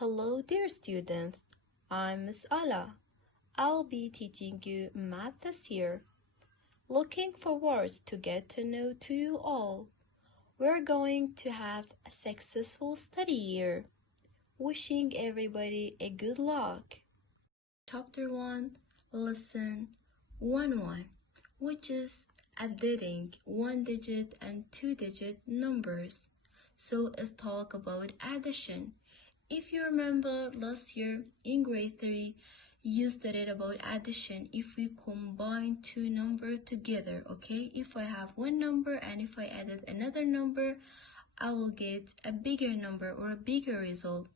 Hello dear students, I'm Miss Alaa. I'll be teaching you math this year. Looking forward to get to know to you all. We're going to have a successful study year. Wishing everybody a good luck. Chapter 1, Lesson 1-1, which is adding one-digit and two-digit numbers. So let's talk about addition. If you remember last year in grade 3, you studied about addition if we combine two numbers together, okay? If I have one number and if I added another number, I will get a bigger number or a bigger result.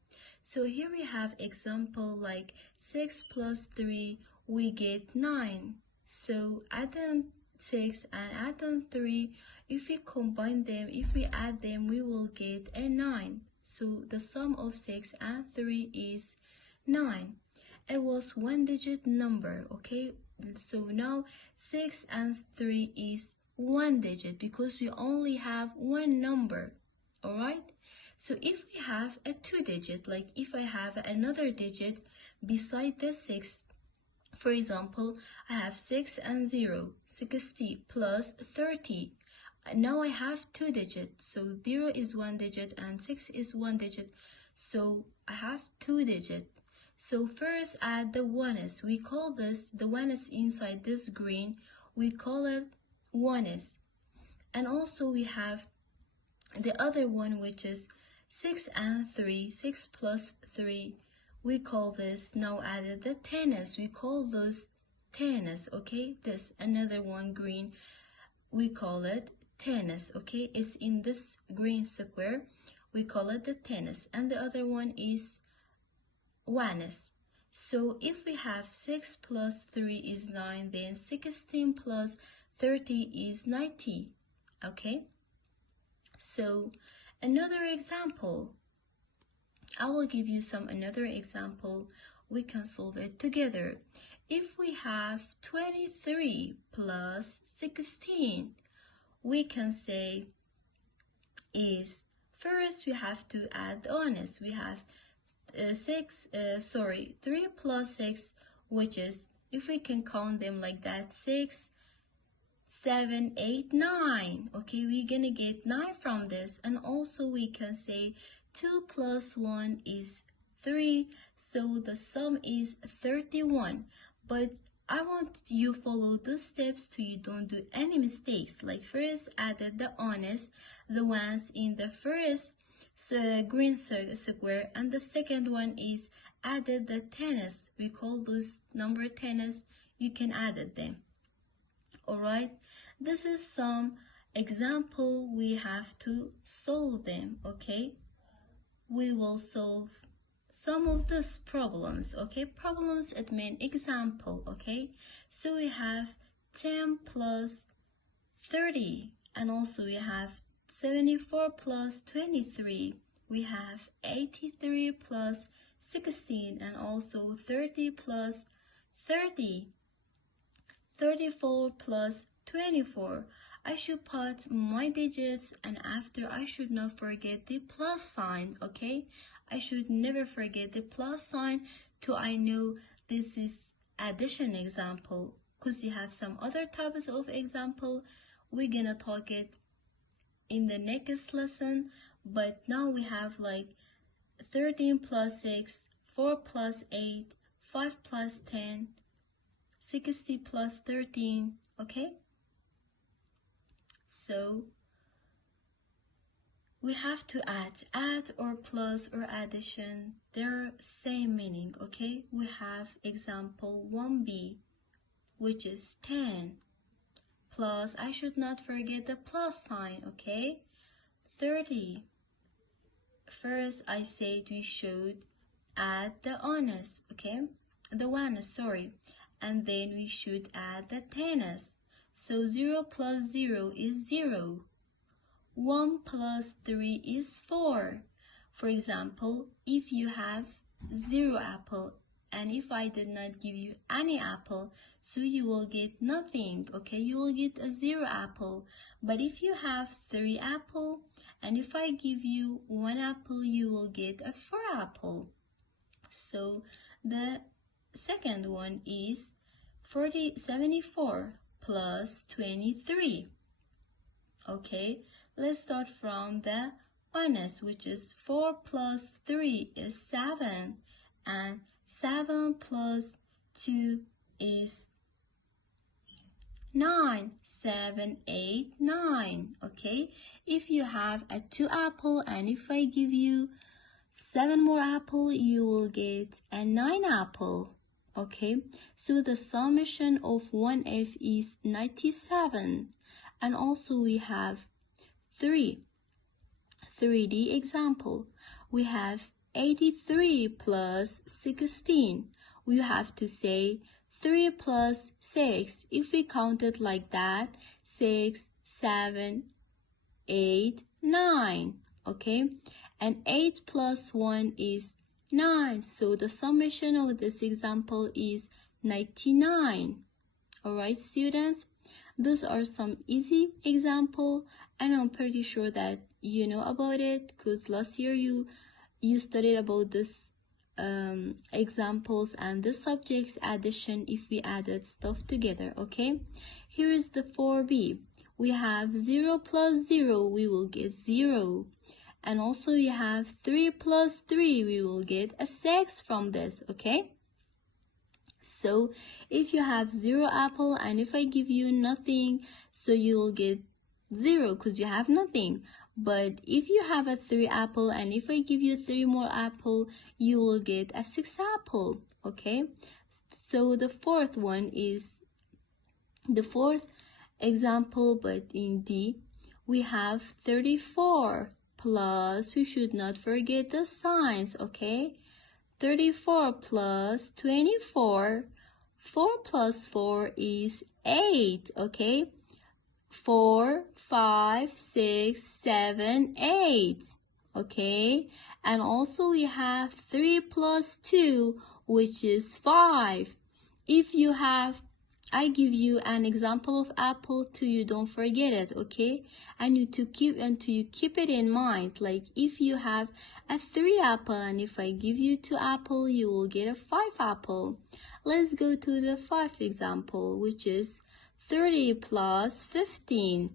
So here we have example like 6 plus 3, we get 9. So add on 6 and add on 3, if we combine them, if we add them, we will get a 9. So the sum of 6 and 3 is 9. It was one-digit number, okay? So now 6 and 3 is one digit because we only have one number, all right? So if we have a two-digit, like if I have another digit beside the 6, for example, I have 6 and 0, 60 plus 30. Now I have two digits, so 0 is one digit and 6 is one digit, so I have two digits. So first add the ones. We call this, the ones inside this green, we call it ones. And also we have the other one, which is 6 and 3, 6 plus 3, we call this, now added the tens, we call those tens, okay? This, another one green, we call it tennis, okay? It's in this green square, we call it the tennis, and the other one is ones. So if we have 6 plus 3 is 9, then 16 plus 30 is 90, okay? So another example, I will give you another example, we can solve it together. If we have 23 plus 16, we can say is, first we have to add the ones. We have 3 plus 6, which is, if we can count them like that, 6, 7, 8, 9. Okay, we're gonna get 9 from this. And also we can say 2 plus 1 is 3, so the sum is 31. But I want you follow those steps so you don't do any mistakes. Like first added the ones, the ones in the first green square, and the second one is added the tens. We call those number tens, you can add them. Alright, this is some example, we have to solve them, okay? We will solve some of these problems, okay? Problems, it means example, okay? So we have 10 plus 30, and also we have 74 plus 23. We have 83 plus 16, and also 30 plus 30. 34 plus 24. I should put my digits, and after I should not forget the plus sign, okay? I should never forget the plus sign till I know this is addition example, because you have some other types of example. We're gonna talk it in the next lesson, but now we have like 13 plus 6, 4 plus 8, 5 plus 10, 60 plus 13, okay? So we have to add or plus or addition, they're same meaning, okay? We have example 1b, which is 10 plus, I should not forget the plus sign, okay? 30. First I said we should add the ones, okay? The ones, sorry. And then we should add the tens. So 0 plus 0 is 0. 1 plus 3 is 4. For example, if you have 0 apple, and if I did not give you any apple, so you will get nothing, okay? You will get a 0 apple. But if you have 3 apple, and if I give you 1 apple, you will get a 4 apple. So the second one is 74 plus 23. Okay, let's start from the minus, which is 4 plus 3 is 7, and 7 plus 2 is 9. 7, 8, 9. Okay, if you have a 2 apple and if I give you 7 more apple, you will get a 9 apple. Okay, so the summation of 1f is 97. And also we have 3D example. We have 83 plus 16. We have to say 3 plus 6. If we count it like that, 6, 7, 8, 9. Okay, and 8 plus 1 is 9. So the summation of this example is 99. Alright, students, those are some easy example, and I'm pretty sure that you know about it because last year you studied about this examples and the subjects addition if we added stuff together. Okay, here is the 4b. We have 0 plus 0, we will get 0. And also we have 3 plus 3, we will get a 6 from this. Okay, so if you have 0 apple and if I give you nothing, so you will get 0 because you have nothing. But if you have a 3 apple and if I give you 3 more apple, you will get a 6 apple. Okay, so the fourth one is the fourth example, but in D we have 34 plus, we should not forget the signs. Okay, 34 plus 24, 4 plus 4 is 8. Okay, 4, 5, 6, 7, 8. Okay, and also we have 3 plus 2, which is 5. If you have, I give you an example of apple too, you don't forget it. Okay, and you to keep it in mind. Like if you have a 3 apple and if I give you 2 apple, you will get a 5 apple. Let's go to the 5th example, which is 30 plus 15.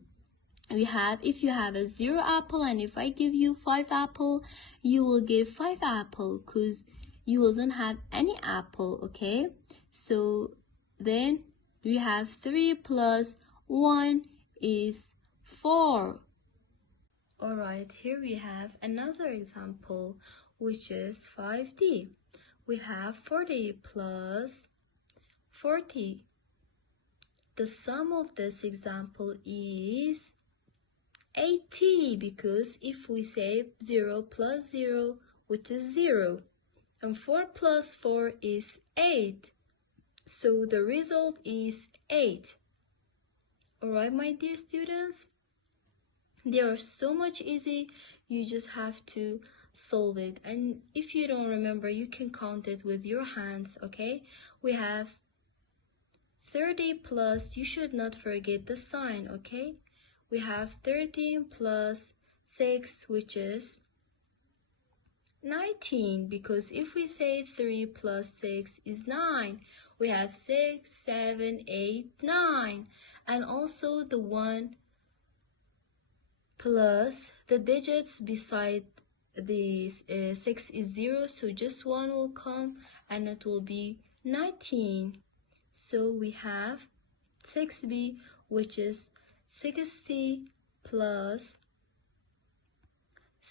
We have, if you have a 0 apple and if I give you 5 apple, you will get 5 apple because you wasn't have any apple. Okay, so then we have 3 plus 1 is 4. Alright, here we have another example, which is 5D. We have 40 plus 40. The sum of this example is 80 because if we say 0 plus 0, which is 0, and 4 plus 4 is 8. So the result is 8. Alright, my dear students, they are so much easy. You just have to solve it. And if you don't remember, you can count it with your hands. Okay, we have 30 plus, you should not forget the sign. Okay, we have 13 plus 6, which is 19, because if we say 3 plus 6 is 9, we have 6, 7, 8, 9, and also the 1 plus the digits beside this 6 is 0, so just 1 will come and it will be 19. So we have 6b, which is 60 plus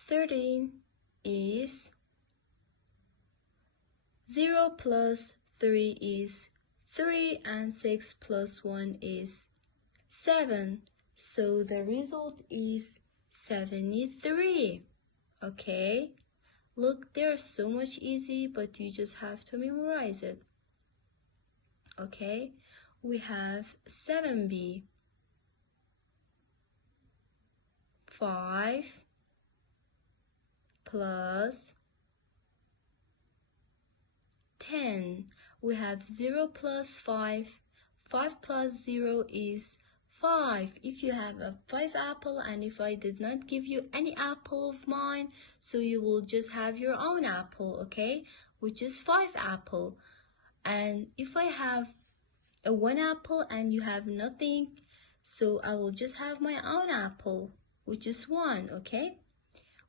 13 is 0 plus 3 is 3, and 6 plus 1 is 7. So the result is 73. Okay, look, they're so much easy, but you just have to memorize it. Okay, we have 7b, 5 plus 10. We have 0 plus 5. 5 plus 0 is 5. If you have a 5 apple, and if I did not give you any apple of mine, so you will just have your own apple, okay, which is 5 apple. And if I have a 1 apple and you have nothing, so I will just have my own apple, which is 1, okay.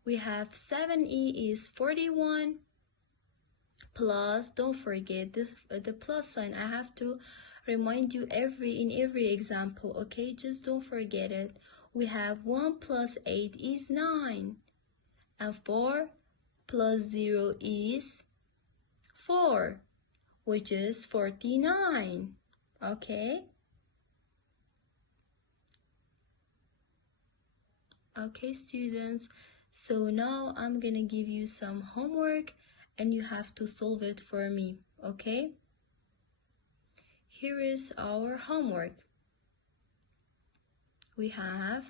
We have 7e is 41 plus, don't forget the plus sign. I have to remind you in every example, okay, just don't forget it. We have 1 plus 8 is 9, and 4 plus 0 is 4, which is 49, okay. Okay, students, so now I'm gonna give you some homework and you have to solve it for me, okay. Here is our homework. We have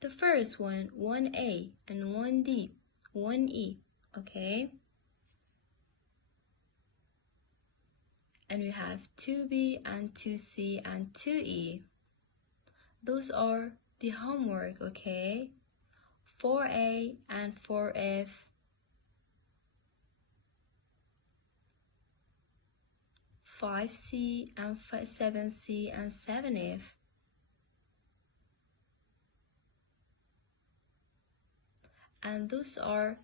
the first one, 1A and 1D, 1E, okay. And we have 2B and 2C and 2E. Those are the homework, okay. 4A and 4F, 5C and 7C and 7F, and those are